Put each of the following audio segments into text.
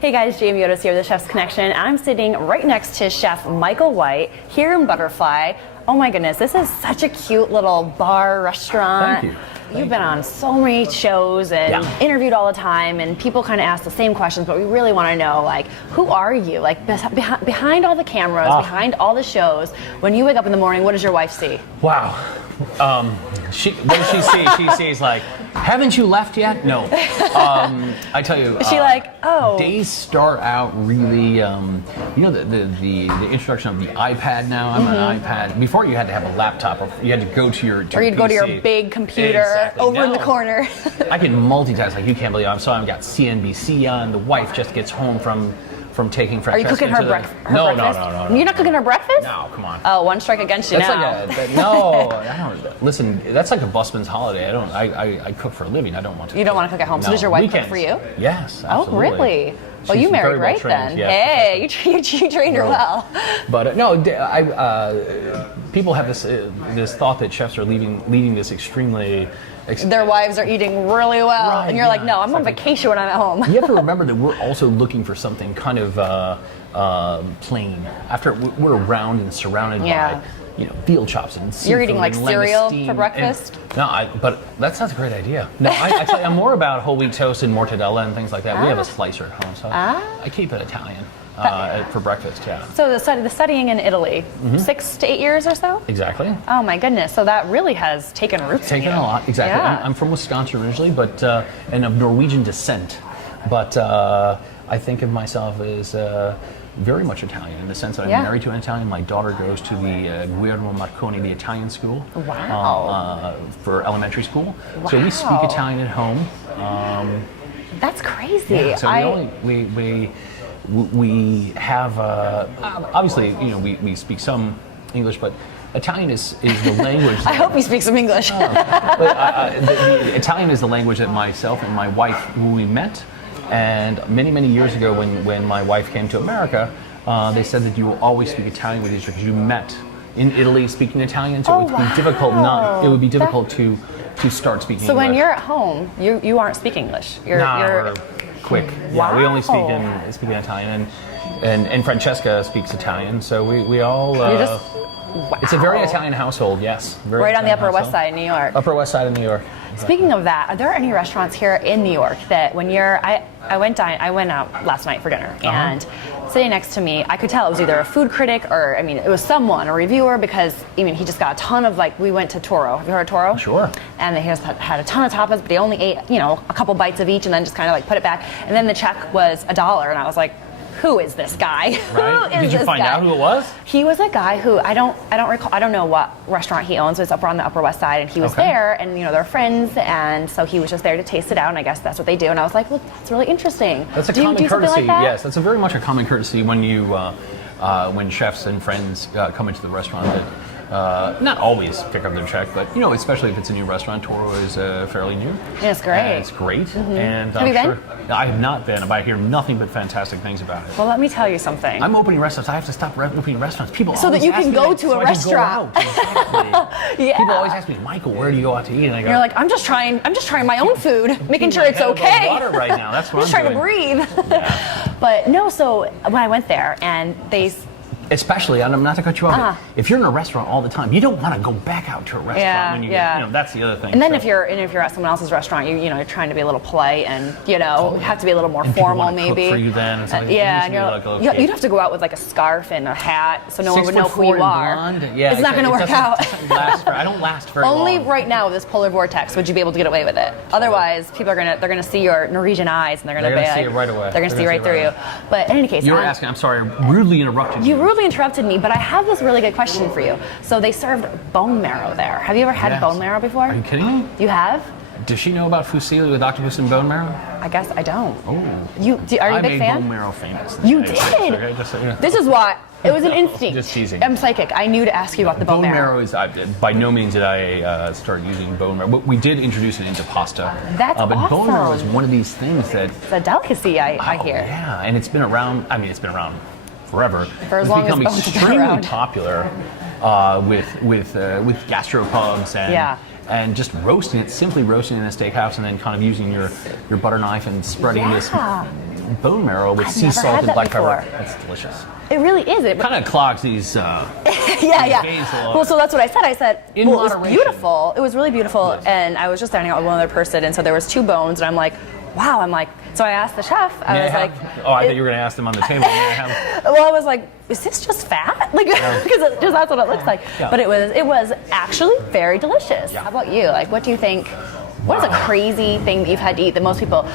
Hey guys, Jamie Otis here, The Chef's Connection. I'm sitting right next to Chef Michael White here in Butterfly. Oh my goodness, this is such a cute little bar restaurant. Thank you. You've been on so many shows and interviewed all the time, and people kind of ask the same questions, but we really want to know, like, who are you? Like, behind all the cameras, behind all the shows, when you wake up in the morning, what does your wife see? Wow. What does she see? She sees, like, haven't you left yet? No. I tell you. Is she like, oh? Days start out really, you know, the introduction of the iPad now. I'm on an iPad. Before you had to have a laptop, or you had to go to your or you'd PC. go to your big computer over in the corner. I can multitask like you can't believe. I've got CNBC on. The wife just gets home from taking Francesca. Are you cooking her breakfast? No. You're not cooking her breakfast? No, come on. Oh, one strike against you now. No, I don't. Listen, that's like a busman's holiday. I cook for a living. I don't want to. You don't want to cook at home. No. So does your wife cook for you? Yes, absolutely. Oh, really? Well, you married right then. Yes, hey, you trained her well. But people have this thought that chefs are leading this extremely. Their wives are eating really well, right, and you're like, no, I'm on vacation when I'm at home. You have to remember that we're also looking for something kind of plain. After we're around and surrounded by, veal chops and seafood. You're eating like cereal for breakfast? But that's not a great idea. No, I tell you, I'm more about whole wheat toast and mortadella and things like that. We have a slicer at home, so I keep it Italian. For breakfast, yeah. So the studying in Italy, 6 to 8 years or so? Exactly. Oh my goodness! So that really has taken roots. Taken a lot, exactly. Yeah. I'm from Wisconsin originally, but and of Norwegian descent. But I think of myself as very much Italian in the sense that I'm married to an Italian. My daughter goes to the Guillermo Marconi, the Italian school. Wow. For elementary school. Wow. So we speak Italian at home. That's crazy. Yeah, so we have obviously we speak some English, but Italian is the language. I hope you speak some English. The Italian is the language that myself and my wife, when we met, and many years ago when my wife came to America, they said that you will always speak Italian with each other because you met in Italy speaking Italian, so it would be difficult to start speaking English. So when you're at home, you aren't speaking English. You're quick. Wow. Yeah, we only speak in Italian, and Francesca speaks Italian, so we all. Wow. It's a very Italian household, yes. Right on the Upper West Side, New York. Upper West Side of New York. Speaking of that, are there any restaurants here in New York that when you're, I went out last night for dinner, and sitting next to me, I could tell it was either a food critic or, it was a reviewer, because he just got a ton of, we went to Toro. Have you heard of Toro? Sure. And he just had a ton of tapas, but he only ate, a couple bites of each and then just kind of put it back. And then the check was $1, and I was like, who is this guy? Right. Did you find out who it was? He was a guy who I don't recall. I don't know what restaurant he owns. It's up on the Upper West Side, and he was there, and they're friends, and so he was just there to taste it out, and I guess that's what they do. And I was like, well, that's really interesting. That's a common courtesy. Like that? Yes, that's a very much a common courtesy when when chefs and friends come into the restaurant. Not always pick up their check, but especially if it's a new restaurant. Toro is fairly new. Yeah, it's great. It's great, and have you been? I have not been, but I hear nothing but fantastic things about it. Well, let me tell you something. I'm opening restaurants. I have to stop opening restaurants. People so that you can go to a restaurant. Exactly. Yeah. People always ask me, Michael, where do you go out to eat? And I go, you're like, I'm just trying my own food, making sure it's okay. Water right now. That's what I'm just trying to breathe. Yeah. But no, so when I went there, and they. Especially, and I'm not to cut you off, if you're in a restaurant all the time, you don't want to go back out to a restaurant when you get, that's the other thing. And then if you're at someone else's restaurant, you're trying to be a little polite and have to be a little more formal maybe. Cook for you then, and you'd have to go out with a scarf and a hat so no one would know who you are. Yeah, it's not going to work out. I don't last very long. Only right now with this polar vortex would you be able to get away with it. Otherwise, people they're going to see your Norwegian eyes, and they're going to see it right away. They're going to see right through you. But in any case, you were asking. I'm sorry, I rudely interrupted you. You rudely interrupted me, but I have this really good question for you. So they served bone marrow there. Have you ever had bone marrow before? Are you kidding me? You have? Does she know about fusilli with octopus and bone marrow? I guess I don't. Oh. Are you a big fan? I made bone marrow famous. You did? This is why. It was an instinct. Just teasing. I'm psychic. I knew to ask you about the bone marrow. Bone marrow is, by no means did I start using bone marrow. We did introduce it into pasta. That's but awesome. Bone marrow is one of these things that... It's a delicacy, I hear. Yeah, and it's been around, it's been around forever. For as long as bones have been around. It's become extremely popular with gastropubs and just simply roasting in a steakhouse, and then kind of using your butter knife and spreading this bone marrow with I've sea never salt had and that black pepper. before. It's delicious. It really is. It Kind of clogs these. yeah. gains a lot. Well, so that's what I said. I said, In well, it was moderation. beautiful. It was really beautiful. Yes. And I was just dining out with one other person, and so there was 2 bones, and I'm like, wow. So I asked the chef. I was like, oh, I thought you were going to ask them on the table. May I have? well, I was like, is this just fat? Like, because that's what it looks like. Yeah. But it was actually very delicious. Yeah. How about you? Like, what do you think? What is a crazy thing that you've had to eat that most people?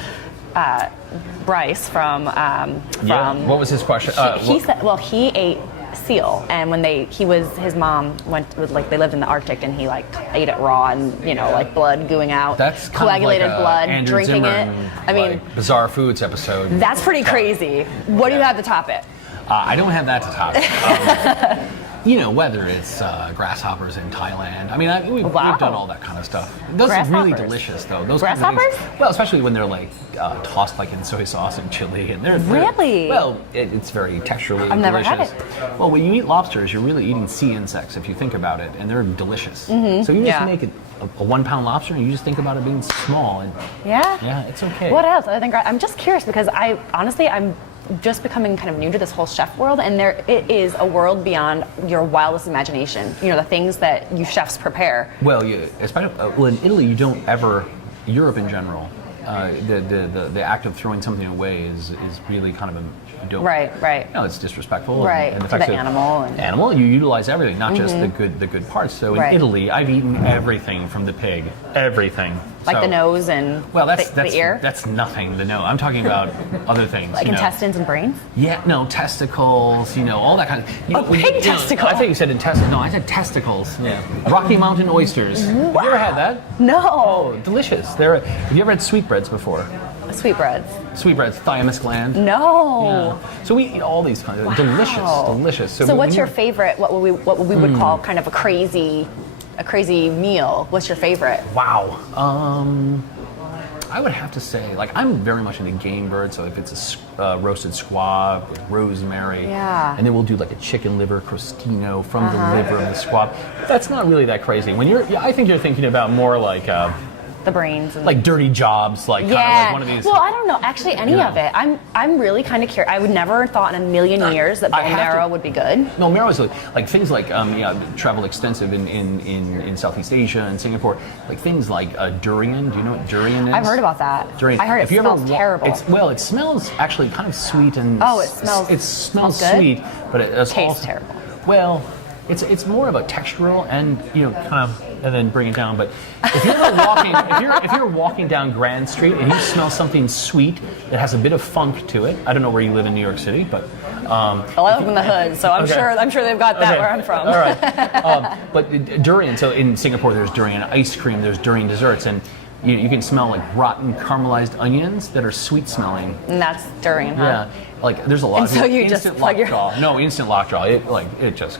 Bryce from What was his question? he said, well, he ate seal, and when his mom they lived in the Arctic, and he like ate it raw, and like blood gooing out. That's kind coagulated of like blood, Andrew drinking Zimmern, it. I mean, like, Bizarre Foods episode. that's pretty crazy. What do you Yeah. have to top it? I don't have that to top it. Whether it's grasshoppers in Thailand. I mean, we've done all that kind of stuff. Those are really Grasshoppers? delicious, though. Those kinds of Grasshoppers? things, well, especially when they're like tossed like in soy sauce and chili, and they're Really? well. It's very texturally I've never delicious. had it. Well, when you eat lobsters, you're really eating sea insects if you think about it, and they're delicious. So you just Yeah. make it a 1-pound lobster, and you just think about it being small, and Yeah. it's okay. What else? I'm just curious because I'm just becoming kind of new to this whole chef world, and it is a world beyond your wildest imagination. The things that you chefs prepare. Well, especially in Italy, you don't ever. Europe in general, the act of throwing something away is really kind of you don't. Right. It's disrespectful. Right, And the to fact the that animal you utilize everything, not just the good parts. So in Right. Italy, I've eaten everything from the pig, everything. Like So- the nose and Well, that's the ear? That's nothing. The nose. I'm talking about other things. Like intestines and brains? Yeah, no, testicles, all that kind of. Pig testicle. I thought you said intestines. No, I said testicles. Yeah. Rocky Mountain oysters. Have you ever had that? No. Oh, delicious. Have you ever had sweetbreads before? Sweetbreads? Sweetbreads, thymus gland. No. Yeah. So we eat all these kinds of delicious. So what's your favorite? What we would call kind of a crazy meal? What's your favorite? Wow. I would have to say, I'm very much into game bird. So if it's a roasted squab with rosemary, Yeah. and then we'll do like a chicken liver crostino from the liver of the squab. That's not really that crazy. I think you're thinking about more like The brains. And like dirty jobs, kind of like one of these. Well, I don't know. Actually, any of it. I'm really kind of curious. I would never thought in a million years that bone marrow would be good. No, marrow is like things like traveled extensive in Southeast Asia and Singapore. Like things like durian. Do you know what durian is? I've heard about that. Durian. I heard it smells terrible. It smells actually kind of sweet and. Oh, it smells. It smells good? sweet, but it Tastes also terrible. Well, it's more about textural and kind of. And then bring it down. But if you're walking down Grand Street and you smell something sweet that has a bit of funk to it, I don't know where you live in New York City, but I live in the hood, so I'm sure they've got that where I'm from. All right. But durian. So in Singapore, there's durian ice cream. There's durian desserts, and you can smell like rotten caramelized onions that are sweet smelling. And that's durian, huh? Yeah. There's a lot. And so you instant just plug your- lockjaw. No, instant lockjaw. It just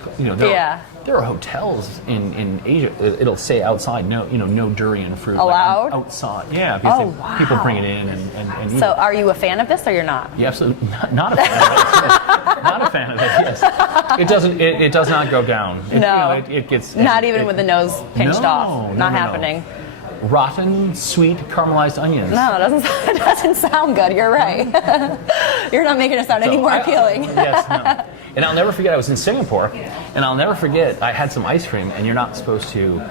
There are hotels in Asia. It'll say outside, no durian fruit. Allowed? Outside, yeah. Because wow. people bring it in and eat So it. are you a fan of this or you're not? Yeah, absolutely not a fan of it. Not a fan of it. Yes, it doesn't. It does not go down. No. It gets Not even with the nose pinched off. Not no. happening. Rotten, sweet, caramelized onions. No, it doesn't sound good. You're right. You're not making it sound any more appealing. Yes, no. And I'll never forget, I was in Singapore, and I'll never forget, I had some ice cream, and you're not supposed to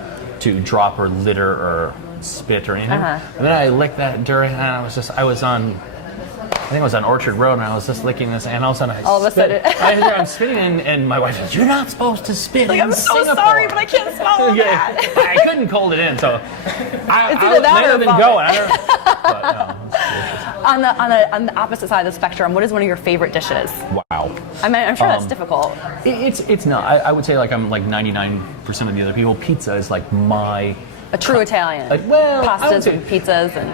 drop or litter or spit or anything. And then I licked that durian, and I think I was on Orchard Road, and I was just licking this, and all of a sudden I'm spitting, and my wife says, "You're not supposed to spit in I'm so Singapore." sorry, but I can't smell that. I couldn't hold it in, so I either that or let it vomit. go. But no, it's On the opposite side of the spectrum, what is one of your favorite dishes? wow. I mean, I'm sure that's difficult. It's not. I would say I'm like 99% of the other people. Pizza is like my. A true Italian. I would Pastas say- and pizzas and.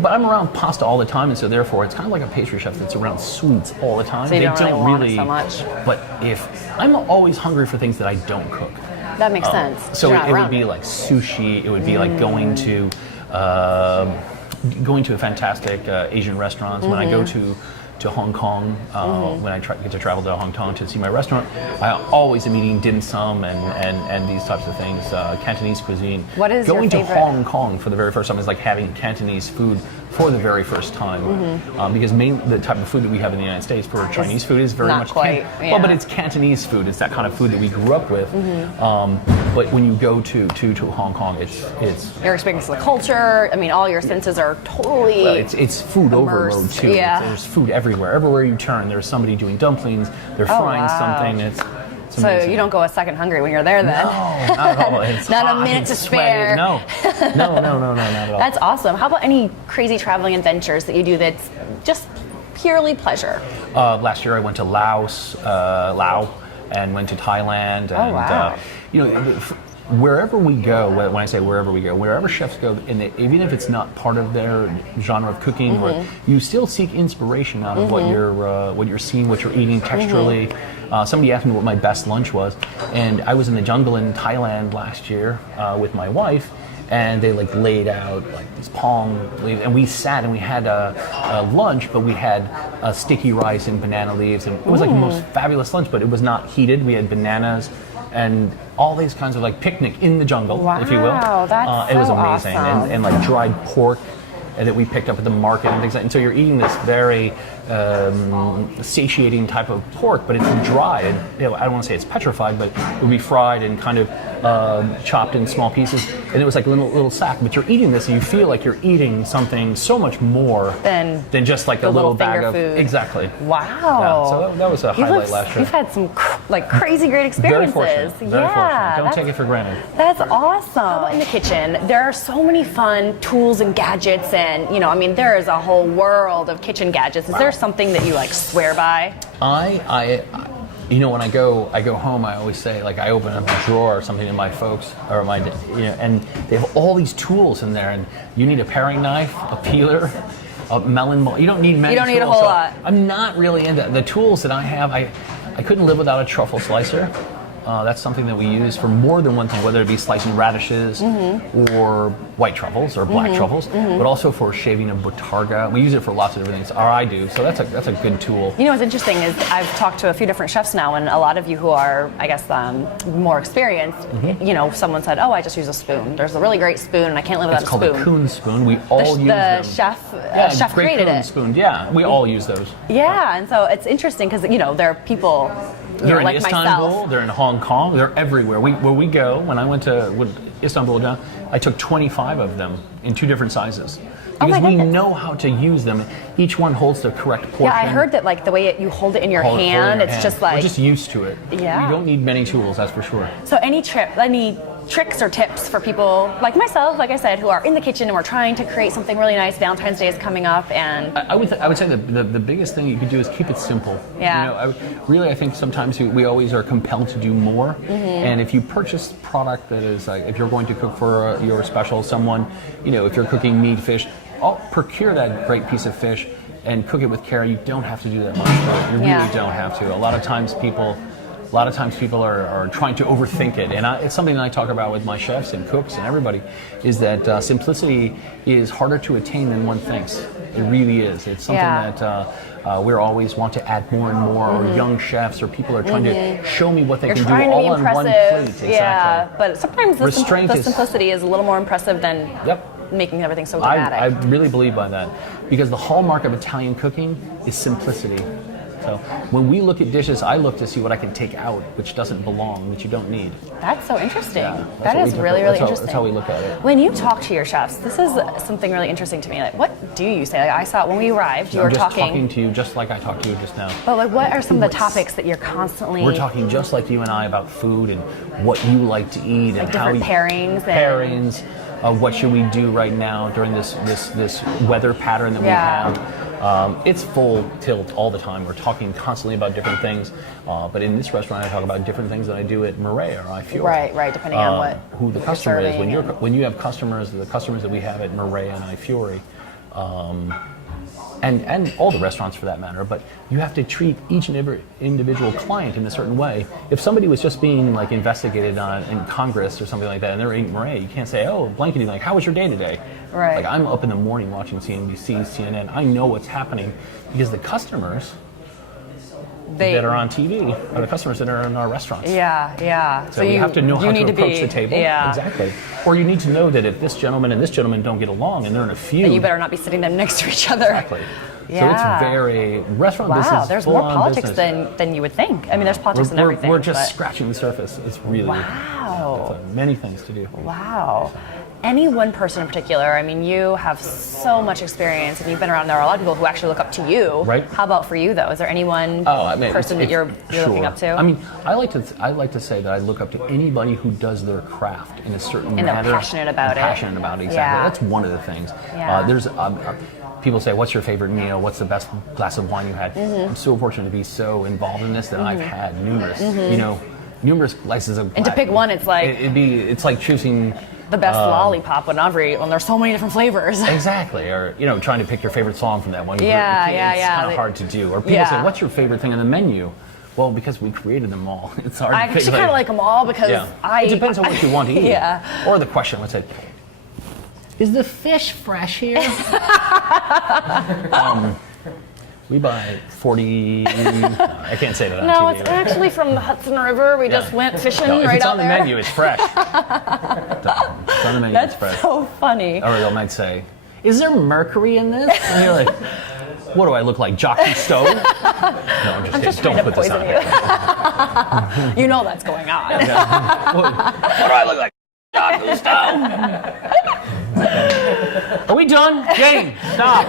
But I'm around pasta all the time, and so therefore it's kind of like a pastry chef that's around sweets all the time. So you don't really want it so much. But if I'm always hungry for things that I don't cook. That makes sense. So You're not it would around be like sushi. It would be like going to a fantastic Asian restaurants. When I go to Hong Kong, when I get to travel to Hong Kong to see my restaurant, I always am eating dim sum and these types of things, Cantonese cuisine. What is going your to favorite? Hong Kong for the very first time is like having Cantonese food for the very first time, because the type of food that we have in the United States for Chinese food is very not much quite, well, but it's Cantonese food. It's that kind of food that we grew up with. But when you go to Hong Kong, it's Your experience of the culture. I mean, all your senses are totally. well, it's food immersed. overload too. Yeah. There's food everywhere. Everywhere you turn, there's somebody doing dumplings. They're frying wow. something. It's So amazing. you don't go a second hungry when you're there then? No, not at all. It's Not a hot minute and to sweaty. spare. No, not at all. That's awesome. How about any crazy traveling adventures that you do that's just purely pleasure? Last year I went to Laos, and went to Thailand. And, wow. Wherever we go, when I say wherever we go, wherever chefs go, and even if it's not part of their genre of cooking, you still seek inspiration out of what you're seeing, what you're eating texturally. Somebody asked me what my best lunch was, and I was in the jungle in Thailand last year with my wife, and they laid out these palm leaves, and we sat and we had a lunch, but we had sticky rice and banana leaves, and it was the most fabulous lunch, but it was not heated. We had bananas and all these kinds of picnic in the jungle, if you will. Wow, that's it was so amazing, awesome. and dried pork that we picked up at the market and things like that. And so you're eating this very satiating type of pork, but it's dry. And I don't want to say it's petrified, but it would be fried and kind of chopped in small pieces. And it was like a little sack. But you're eating this, and you feel like you're eating something so much more than just like a little bag finger of food. Exactly. Wow. Yeah, so that was a highlight last year. You've had some crazy great experiences. Very fortunate. Very fortunate. Don't take it for granted. That's awesome. In the kitchen, there are so many fun tools and gadgets, and there is a whole world of kitchen gadgets. Is there something that you swear by? When I go home, I always say I open up a drawer or something in my folks or and they have all these tools in there, and you need a paring knife, a peeler, a melon mold. You don't need many. You don't need a tools, whole so lot. I'm not really into the tools that I have. I couldn't live without a truffle slicer. That's something that we use for more than one thing, whether it be slicing radishes or white truffles or black truffles, but also for shaving a botarga. We use it for lots of different things, or I do. So that's a good tool. What's interesting is I've talked to a few different chefs now, and a lot of you who are, I guess, more experienced, someone said, "Oh, I just use a spoon. There's a really great spoon, and I can't live without It's a called spoon." a Coon spoon. We all use The them. chef great created Coon it. spoon. Yeah, we all use those. Yeah, and so it's interesting because there are people They're in like Istanbul, myself. they're in Hong Kong, they're everywhere. Where we go, when I went to Istanbul, I took 25 of them in 2 different sizes. Because we goodness. know how to use them. Each one holds the correct portion. Yeah, I heard that the way you hold it in your hand, it's just We're just used to it. Yeah. You don't need many tools, that's for sure. So any tricks or tips for people like myself, like I said, who are in the kitchen and we're trying to create something really nice. Valentine's Day is coming up, and I would say the biggest thing you could do is keep it simple. Yeah. I think sometimes we always are compelled to do more. And if you purchase product that is if you're going to cook for your special someone, if you're cooking meat, fish, procure that great piece of fish and cook it with care. You don't have to do that much. You really don't have to. A lot of times people are trying to overthink it, and it's something that I talk about with my chefs and cooks and everybody, is that simplicity is harder to attain than one thinks. It really is. It's something that we always want to add more and more, or young chefs or people are trying to show me what they you're can do trying to all be on one plate. impressive. Exactly. Yeah, but sometimes the Restraint simplicity is a little more impressive than making everything so dramatic. I really believe by that, because the hallmark of Italian cooking is simplicity. So when we look at dishes, I look to see what I can take out, which doesn't belong, which you don't need. That's so interesting. Yeah, that is really interesting. That's how we look at it. When you talk to your chefs, this is something really interesting to me. What do you say? I saw when we arrived, you were talking to you just like I talked to you just now. But what are some of the topics that you're constantly? We're talking just like you and I about food and what you like to eat and different pairings. Pairings. What should we do right now during this weather pattern that we have? It's full tilt all the time. We're talking constantly about different things. But in this restaurant, I talk about different things that I do at Murray or I Fiore. Right. Depending on who the customer is. When you have customers, the customers that we have at Murray and I Fiore, and all the restaurants for that matter, but you have to treat each and every individual client in a certain way. If somebody was just being investigated in Congress or something like that, and they're eating Murray, you can't say, "Oh, blankety blank, how was your day today?" Right. I'm up in the morning watching CNBC, CNN. I know what's happening because the customers that are on TV are the customers that are in our restaurants. Yeah. So you have to know how to approach the table. Yeah. Exactly. Or you need to know that if this gentleman and this gentleman don't get along and they're in a feud, then you better not be sitting them next to each other. Exactly. Yeah. So it's very restaurant business. Wow, there's more politics business. than you would think. I mean, there's politics in everything. We're just scratching the surface. It's really many things to do. Wow. Any one person in particular? I mean, you have so much experience, and you've been around. There are a lot of people who actually look up to you. Right. How about for you, though? Is there any one person that you're looking up to? I mean, I like to say that I look up to anybody who does their craft in a certain manner. And they're passionate about it. Passionate about it, exactly. Yeah. That's one of the things. Yeah. There's people say, "What's your favorite meal? What's the best glass of wine you had?" I'm so fortunate to be so involved in this that I've had numerous glasses of. And to pick one, it's like it's like choosing the best lollipop when there's so many different flavors. Exactly, or trying to pick your favorite song from that one group. Yeah. It's kind of hard to do. Or people say, "What's your favorite thing on the menu?" Well, because we created them all, it's hard. I actually kind of like them all because it depends on what you want to eat. Yeah. Or the question, let's say, is the fish fresh here? We buy 40. I can't say that on TV. No, it's actually from the Hudson River. We just went fishing right out there. If it's on the menu, it's fresh. It's on the menu, it's fresh. That's so funny. Or they might say, is there mercury in this? And you're like, what do I look like, Jock Cousteau? No, I'm just kidding. Don't put this on. You know that's going on. What do I look like, Jock Cousteau? Are we done? Jane, stop.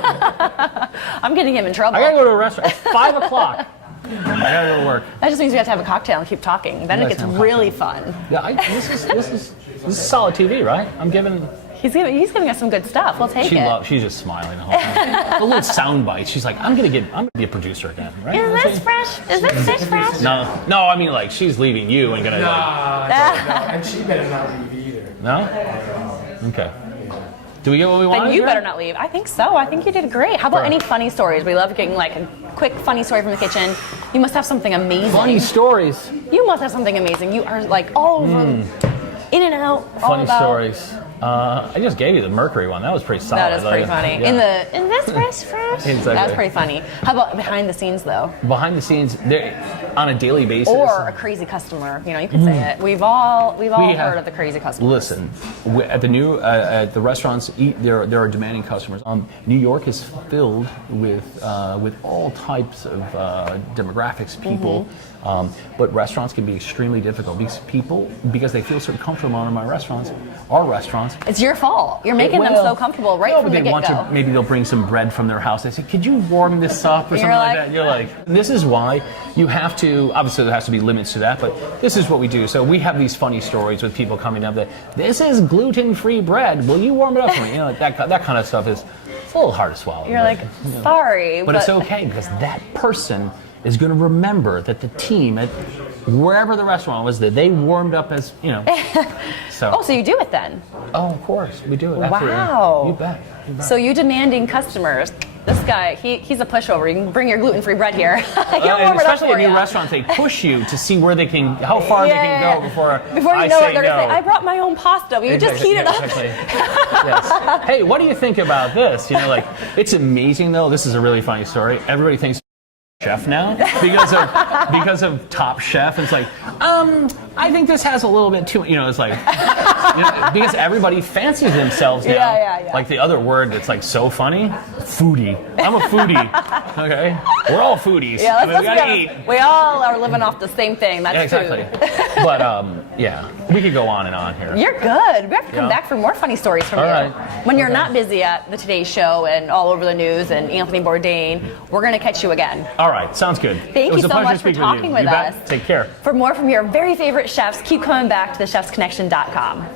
I'm getting him in trouble. I gotta go to a restaurant. It's 5 o'clock. I gotta go to work. That just means we have to have a cocktail and keep talking. Then it gets really fun. Yeah, this is solid TV, right? He's giving us some good stuff. We'll take it. She's just smiling the whole time. The little sound bites. She's like, I'm gonna be a producer again, right? Is this fresh? Is this fish fresh? No. I mean, like, she's leaving you and gonna. No, and she better not leave either. No. Okay. Do we get what we want? Then you better not leave. I think so. I think you did great. How about any funny stories? We love getting like a quick funny story from the kitchen. You must have something amazing. Funny stories. You must have something amazing. You are like all over, in and out. Funny stories. I just gave you the Mercury one. That was pretty solid. That is pretty funny. Yeah. In this fresh. Exactly. That's pretty funny. How about behind the scenes though? Behind the scenes, on a daily basis. Or a crazy customer. You can say it. We've all heard of the crazy customers. Listen, at the restaurants, there are demanding customers. New York is filled with all types of demographics, people. But restaurants can be extremely difficult because they feel so comfortable in our restaurants. It's your fault. You're making them so comfortable from the get-go. Maybe they'll bring some bread from their house. They say, "Could you warm this up?" or something like that. You're like, this is why you have to. Obviously, there has to be limits to that, but this is what we do. So we have these funny stories with people coming up that this is gluten-free bread. Will you warm it up for me? That kind of stuff it's a little hard to swallow. You're like, sorry, but it's okay because that person is going to remember that the team at wherever the restaurant was, that they warmed up as, So. So you do it then? Oh, of course, we do it. Wow. You bet. So you demanding customers. This guy, he's a pushover. You can bring your gluten-free bread here. Especially in new restaurants, they push you to see how far they can go before you know it, they're going to say, I brought my own pasta. Will you just heat it up? Exactly. Yes. Hey, what do you think about this? It's amazing, though. This is a really funny story. Everybody thinks chef now because of Top Chef. It's like, I think this has a little bit too. It's like because everybody fancies themselves now. Yeah. Like the other word that's like so funny, foodie. I'm a foodie. Okay, we're all foodies. Yeah, we gotta eat. We all are living off the same thing. That's exactly. food. But we could go on and on here. You're good. We have to come back for more funny stories from you. Right. When you're not busy at the Today Show and all over the news and Anthony Bourdain, we're going to catch you again. All right, sounds good. Thank you so much for talking with us. Take care. For more from your very favorite chefs, keep coming back to thechefsconnection.com.